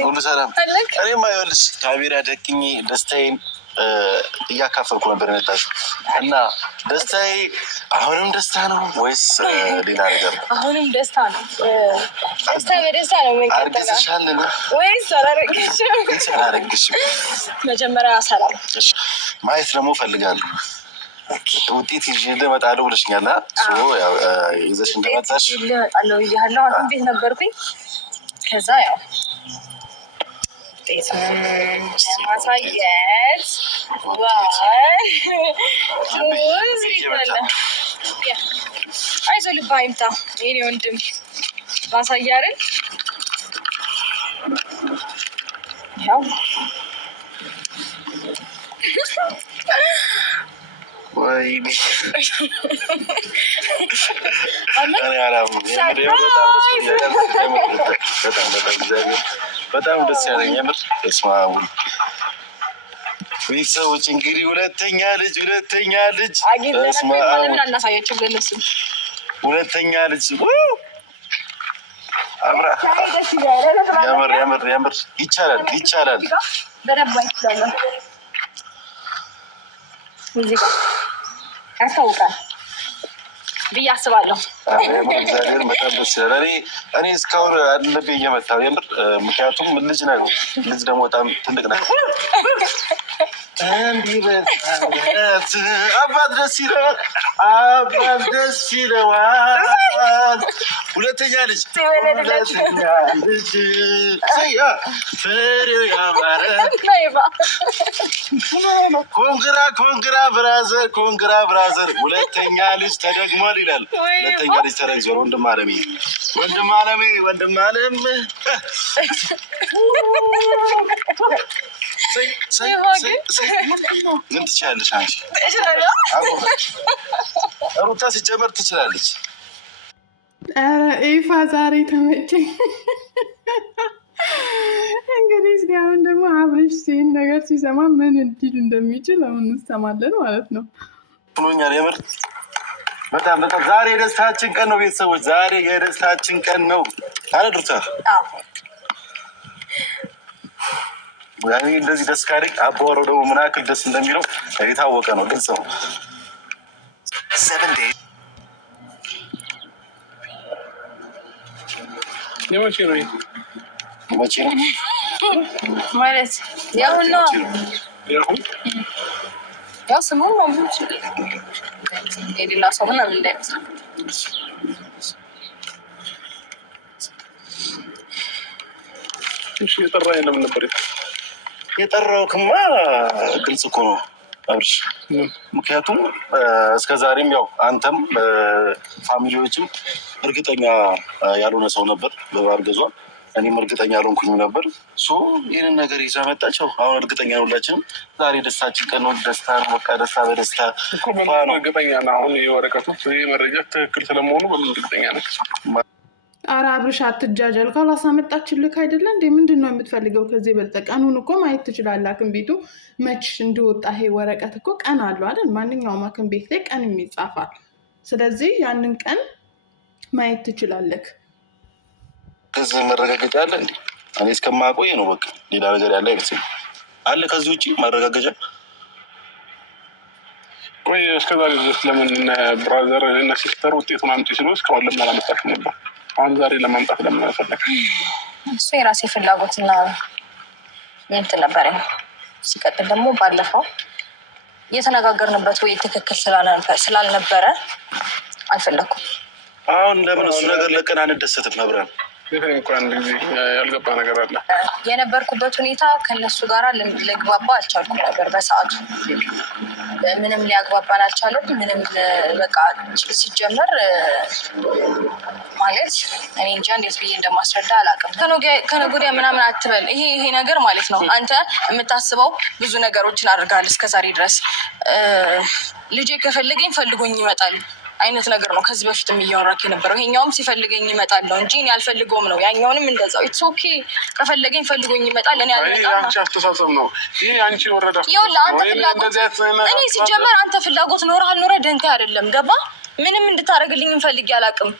ሁሉ ሰላም። እኔማ ይኸውልሽ ካሜራ ደቅኜ ደስታዬን እያካፈልኩ ነበር የመጣሽው እና ደስታዬ አሁንም ደስታ ነው ወይስ ሌላ ነገር ነው? አሁንም ደስታ ነው። ደስታ በደስታ ነው የሚቀጥለው። አርግዝሻል ወይስ አላረግሽም? አላረግሽም። መጀመሪያ ሰላም ማየት ደግሞ እፈልጋለሁ። ውጤት ይዤ እመጣለሁ ብለሽኛል። ይዘሽ እንደመጣሽ እመጣለሁ ብያለሁ። አሁን ቤት ነበርኩኝ። ከዛ ያው ቤት ለማሳየት አይዞህ ልብ አይምታ የእኔ ወንድም ማሳያርን ያው ወይኔ በጣም ደስ ያለኝ የምር ስማውል ቤተሰቦች እንግዲህ ሁለተኛ ልጅ አናሳያቸው ገለሱ ሁለተኛ ልጅ አብራ የምር ይቻላል በደንብ አይቻልም። እዚህ ጋር ያስታውቃል ብዬ አስባለሁ። እግዚአብሔር በጣም ደስ ይላል። እኔ እስካሁን አለቤ እየመታው የምር ምክንያቱም ልጅ ነው። ልጅ ደግሞ በጣም ትልቅ ነው። አባት ደስ ይለዋል። ሁለተኛ ልጅ ፍሬው ያማረ ኮንግራ ብራዘር ሁለተኛ ልጅ ተደግሟል ይላል። ሁለተኛ ልጅ ተረግዟል። ወንድም አለም ምን ትችላለች አንቺ? ሩታ ሲጀመር ትችላለች። ኢፋ ዛሬ ተመቸኝ። እንግዲህ እስኪ አሁን ደግሞ አብርሽ ይህን ነገር ሲሰማ ምን እንዲል እንደሚችል አሁን እንሰማለን ማለት ነው። ብሎኛል የምር በጣም ዛሬ የደስታችን ቀን ነው ቤተሰቦች፣ ዛሬ የደስታችን ቀን ነው አለ ሩታ። እንደዚህ ደስ ካለኝ አባወራው ደግሞ ምን ያክል ደስ እንደሚለው የታወቀ ነው፣ ግልጽ ነው። መቼ ነው ማለት ያው ስሙን ነው የሌላ ሰው ምናምን እንዳይመስል የጠራ የለም ነበር የጠራው ክማ ግልጽ እኮ ነው አብርሽ። ምክንያቱም እስከ ዛሬም ያው አንተም ፋሚሊዎችም እርግጠኛ ያልሆነ ሰው ነበር በማርገዟ፣ እኔም እርግጠኛ ያልሆንኩኝ ነበር። ይህንን ነገር ይዛ መጣቸው። አሁን እርግጠኛ ነው ሁላችንም። ዛሬ ደስታችን ቀን ነው። ደስታ ነው፣ በቃ ደስታ በደስታ ነው። እርግጠኛ ነው። አሁን የወረቀቱ መረጃ ትክክል ስለመሆኑ በምን እርግጠኛ ነች? ኧረ አብርሽ አትጃጃል። ካላሳመጣችልክ አይደለ እንዴ? ምንድን ነው የምትፈልገው ከዚህ በልጠ? ቀኑን እኮ ማየት ትችላለህ። ሐኪም ቤቱ መች እንዲወጣ ይሄ ወረቀት እኮ ቀን አለው አይደል? ማንኛውም ሐኪም ቤት ላይ ቀን የሚጻፋል። ስለዚህ ያንን ቀን ማየት ትችላለህ። ከዚህ መረጋገጫ አለ እንዴ? እኔ እስከማቆየ ነው በቃ ሌላ ነገር ያለ አይመስለኝም። አለ ከዚህ ውጭ ማረጋገጫ? ቆይ እስከዛሬ ድረስ ለምን ብራዘር እና ሲስተር ውጤቱን አምጪ ሲሉ እስካሁን ለምን አላመጣችም ነበር? አሁን ዛሬ ለማምጣት ለምን ፈለግ? እሱ የራሴ ፍላጎትና እንትን ነበረ። ሲቀጥል ደግሞ ባለፈው የተነጋገርንበት ወይ ትክክል ስላልነበረ አልፈለኩም። አሁን ለምን እሱ ነገር ለቀን አንደሰትም? መብራን እንኳን ጊዜ ያልገባ ነገር አለ። የነበርኩበት ሁኔታ ከነሱ ጋር ልግባባ አልቻልኩም ነበር በሰዓቱ። ምንም ሊያግባባን አልቻለም። ምንም በቃ ሲጀመር ማለት እኔ እንጃ እንዴት ብዬ እንደማስረዳ አላውቅም። ከነገ ወዲያ ምናምን አትበል። ይሄ ነገር ማለት ነው አንተ የምታስበው ብዙ ነገሮችን አድርገሃል እስከዛሬ ድረስ። ልጄ ከፈለገኝ ፈልጎኝ ይመጣል አይነት ነገር ነው ከዚህ በፊትም እያወራክ የነበረው። ይሄኛውም ሲፈልገኝ ይመጣል ነው እንጂ እኔ አልፈልገውም ነው። ያኛውንም እንደዛው ኢትስ ኦኬ። ከፈለገኝ ፈልጎኝ ይመጣል። እኔ አልመጣም። አንቺ አስተሳሰብ ነው ይሄ። አንቺ ወረዳ እኔ ሲጀመር አንተ ፍላጎት ኖርህ አልኖረህ ደንታ አይደለም። ገባ? ምንም እንድታደርግልኝ እንፈልግ አላውቅም።